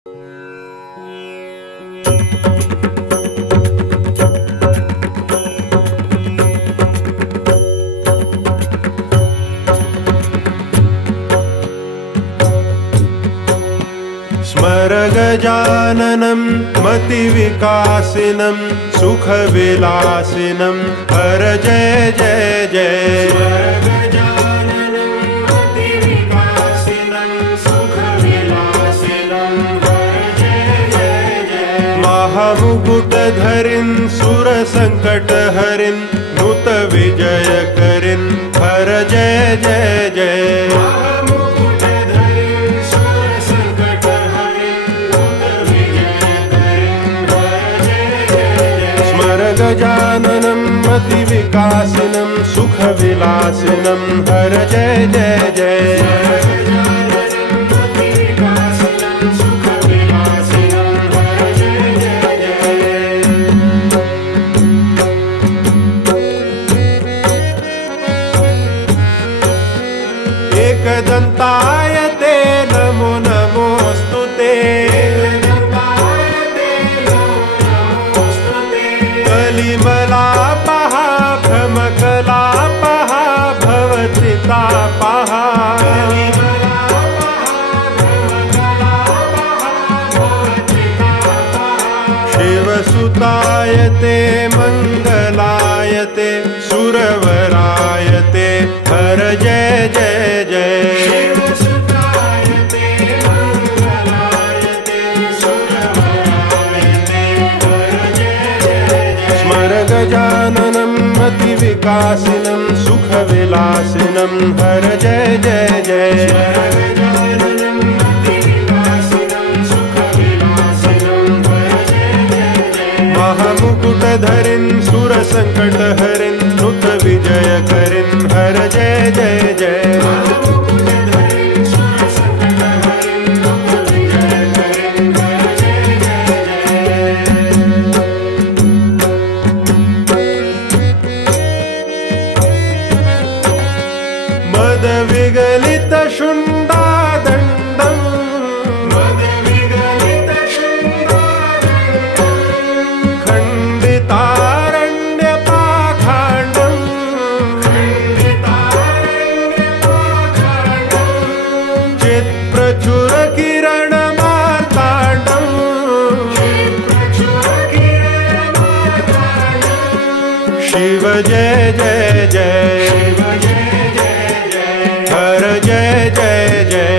स्मर गजाननं मतिविकासिनं सुखविलासिनं हर जय जय जय। स्मर गजाननं मतिविकासिनं सुखविलासिनं हर जय जय जय। महामुकुटधरिन् सुरसङ्कटहरिन् नुत विजयकरिन् हर जय जय जय। गजाननं मतिविकासिनं सुखविलासिनं हर जय जय जय। एकदन्ताय ते नमो नमोऽस्तु ते। कलिमलापः भ्रमकलापः भवत्रितापः। शिवसुताय ते मङ्गलाय ते सुरवराय ते हर जय जय जय। गजाननं मतिविकासिनं सुखविलासिनं हर जय जय जय। महामुकुटधरिन् सुरसङ्कटहरिन् नुत विजयकरिन् हर जय जय जय। शिव जय जय जय। हर जय जय जय।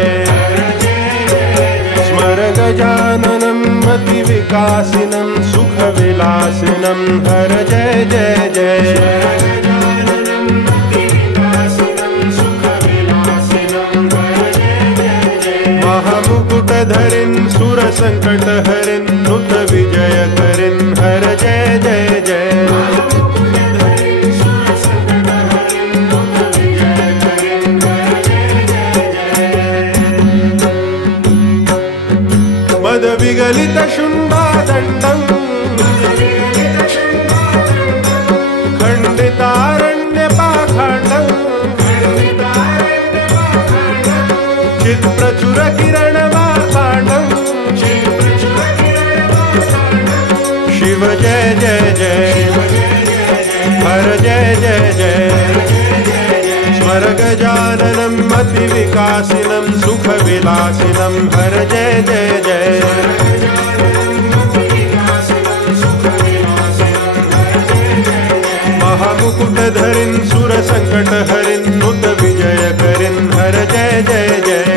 स्मर गजाननं मतिविकासिनं सुखविलासिनं हर जय जय जय। महामुकुटधरिन् सुरसङ्कटहरिन् नुत विजयकरिन् हर जय जय जय। मदविगलित शुण्डादण्डं खण्डितारण्यपाखाण्डं चित्प्रचुरकिरणमार्ताण्डं शिव जय जय जय। हर जय जय जय। स्मर गजाननं मतिविकासिनं सुखविलासिनं हर जय जय जय। महामुकुटधरिन् सुरसङ्कटहरिन् नुत विजयकरिन् हर जय जय जय।